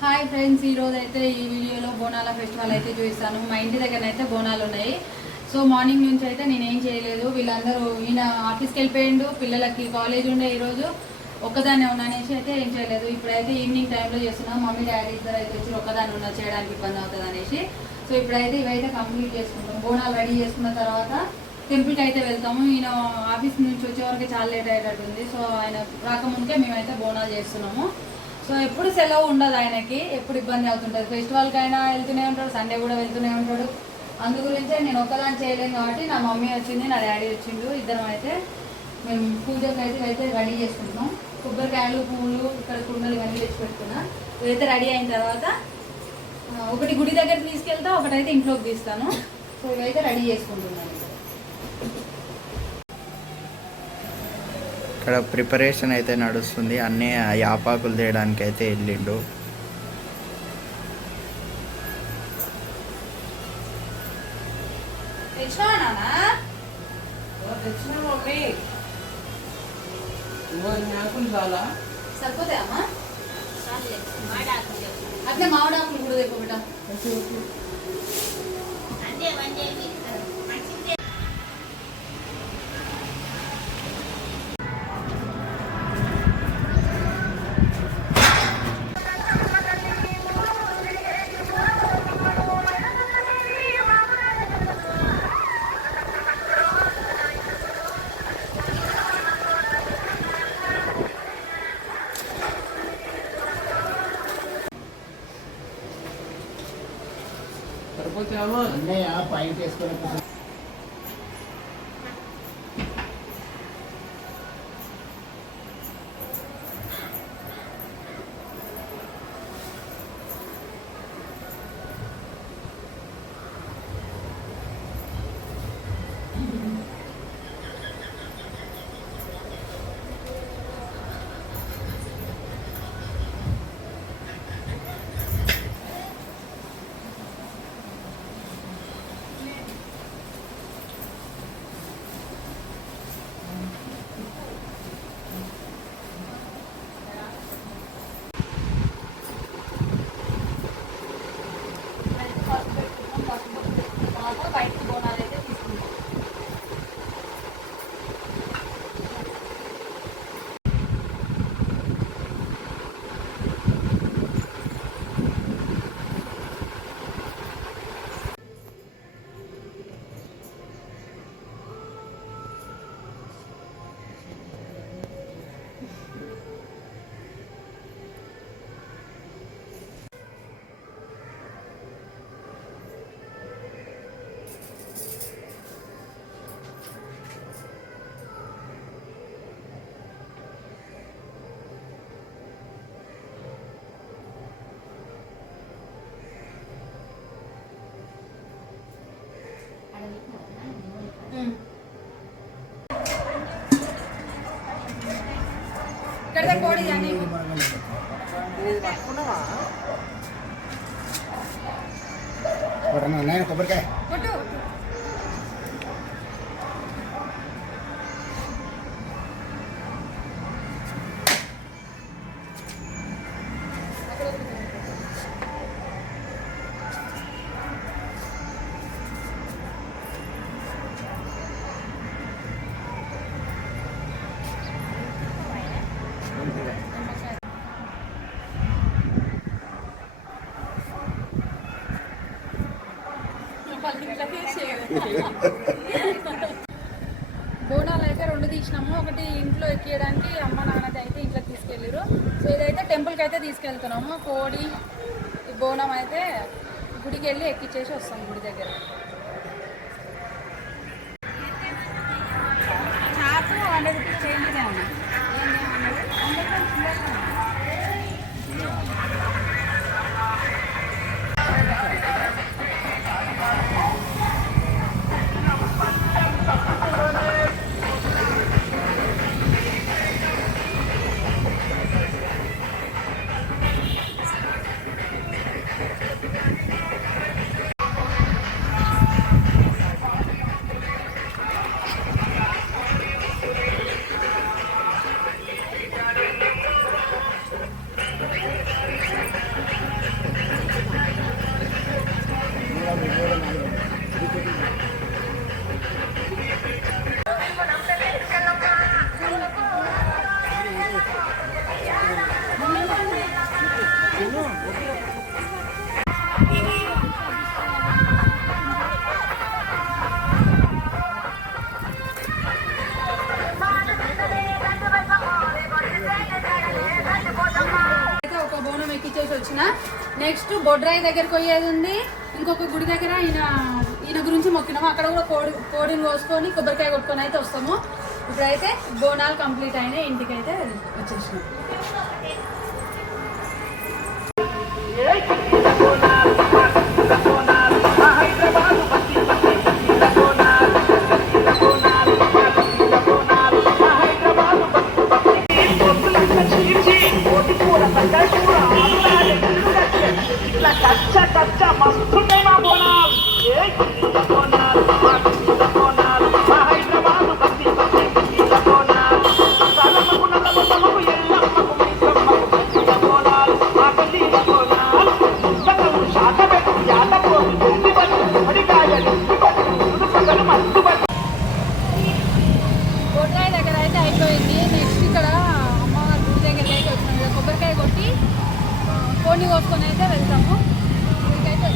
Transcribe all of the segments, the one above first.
Hi friends, ఈరోజు అయితే ఈ వీడియోలో బోనాల ఫెస్టివల్ అయితే చూపిస్తాను. మా ఇంటి దగ్గర అయితే బోనాలు ఉన్నాయి. సో మార్నింగ్ నుంచి అయితే నేనేం చేయలేదు. వీళ్ళందరూ ఈయన ఆఫీస్కి వెళ్ళిపోయిండు, పిల్లలకి కాలేజ్ ఉండే ఈరోజు ఒక్కదాన్నే ఉన్నానేసి అయితే ఏం చేయలేదు. ఇప్పుడైతే ఈవినింగ్ టైంలో చేస్తున్నాం. మమ్మీ డాడీ ఇద్దరు అయితే వచ్చి ఒక్కదాన్ని ఉన్నా చేయడానికి ఇబ్బంది అవుతుంది అనేసి. సో ఇప్పుడైతే ఇవైతే కంప్లీట్ చేసుకుంటాం. బోనాలు రెడీ చేసుకున్న తర్వాత టెంపుల్కి అయితే వెళ్తాము. ఈయన ఆఫీస్ నుంచి వచ్చే వరకు చాలా లేట్ అయ్యేటట్టుంది. సో ఆయన రాకముందుకే మేమైతే బోనాలు చేస్తున్నాము. సో ఎప్పుడు సెలవు ఉండదు ఆయనకి, ఎప్పుడు ఇబ్బంది అవుతుంటుంది. ఫెస్టివల్కి అయినా వెళ్తూనే ఉంటాడు, సండే కూడా వెళ్తూనే ఉంటాడు. అందు గురించే నేను ఒక్కదాన్ని చేయలేను కాబట్టి నా మమ్మీ వచ్చింది, నా డాడీ వచ్చిండు, ఇద్దరం అయితే మేము పూజకి అయితే రెడీ చేసుకుంటున్నాం. కొబ్బరికాయలు, పువ్వులు, ఇక్కడ కుండలు ఇవన్నీ తెచ్చి పెట్టుకున్నా. ఇదైతే రెడీ అయిన తర్వాత ఒకటి గుడి దగ్గర తీసుకెళ్తా, ఒకటైతే ఇంట్లోకి తీస్తాను. సో ఇవైతే రెడీ చేసుకుంటున్నాను. ఇక్కడ ప్రిపరేషన్ అయితే నడుస్తుంది. అన్నీ యాపాకులు తీయడానికి అయితే వెళ్ళిండు. సరిపోతాయమ్మా? అట్లే మామిడాకులు కూడా తెప్ప బిడ్డ. అన్నయ్య పాయింట్ వేసుకొని ఇక్కడ కోడి అని కొబ్బరికాయ కొట్టు. బోనాలు అయితే 2 తీసినాము. ఒకటి ఇంట్లో ఎక్కియడానికి అమ్మ నాన్నది అయితే ఇంట్లోకి తీసుకెళ్ళారు. సో ఇదైతే టెంపుల్కి అయితే తీసుకెళ్తున్నాము. కోడి బోనం అయితే గుడికి వెళ్ళి ఎక్కిచ్చేసి వస్తాం గుడి దగ్గర. చార్జ్ 100 రూపీస్ చేంజ్నే ఉన్నాయి. పోయేసి వచ్చిన. నెక్స్ట్ బొడ్రాయి దగ్గరికి పోయేది ఉంది. ఇంకొక గుడి దగ్గర ఈయన గురించి మొక్కినాము. అక్కడ కూడా కోడిని కోసుకొని కొబ్బరికాయ కొట్టుకొని అయితే వస్తాము. ఇప్పుడైతే బోనాలు కంప్లీట్ అయినాయి, ఇంటికైతే వచ్చేసినాం. బొడ్రాయి దగ్గర అయితే అయిపోయింది. నెక్స్ట్ ఇక్కడ అమ్మవారి గుడి దగ్గర అయితే వచ్చినాం. కొబ్బరికాయ కొట్టి కోడిని కోసుకొని అయితే వెళ్తాము. ఇక్కడికైతే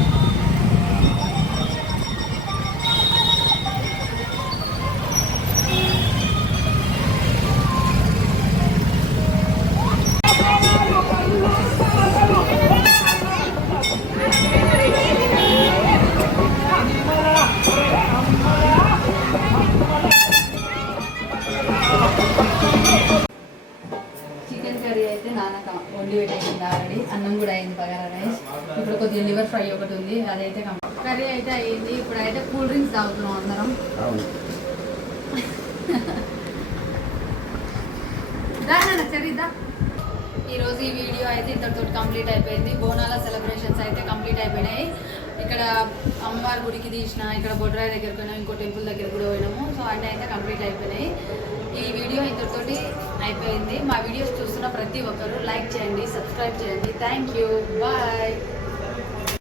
చికెన్ కర్రీ అయితే నాన్న వండి పెట్టేసింది ఆల్రెడీ. అన్నం కూడా అయింది, బగారా రైస్. ఇప్పుడు కొద్దిగా లివర్ ఫ్రై ఒకటి ఉంది, అదైతే కర్రీ అయితే అయ్యింది. ఇప్పుడు అయితే కూల్ డ్రింక్స్ తాగుతున్నాం అందరం. చరిదా ఈరోజు ఈ వీడియో అయితే ఇంతటితో కంప్లీట్ అయిపోయింది. బోనాల సెలబ్రేషన్స్ అయితే కంప్లీట్ అయిపోయినాయి. ఇక్కడ అమ్మవారి గుడికి తీసిన, ఇక్కడ బొడ్రాయి దగ్గరికి పోయినాం, ఇంకో టెంపుల్ దగ్గర కూడా పోయినాము. సో అన్నీ అయితే కంప్లీట్ అయిపోయినాయి. ఈ వీడియో ఇంతటితోటి అయిపోయింది. మా వీడియోస్ చూస్తున్న ప్రతి ఒక్కరు లైక్ చేయండి, సబ్స్క్రైబ్ చేయండి. Thank you, bye.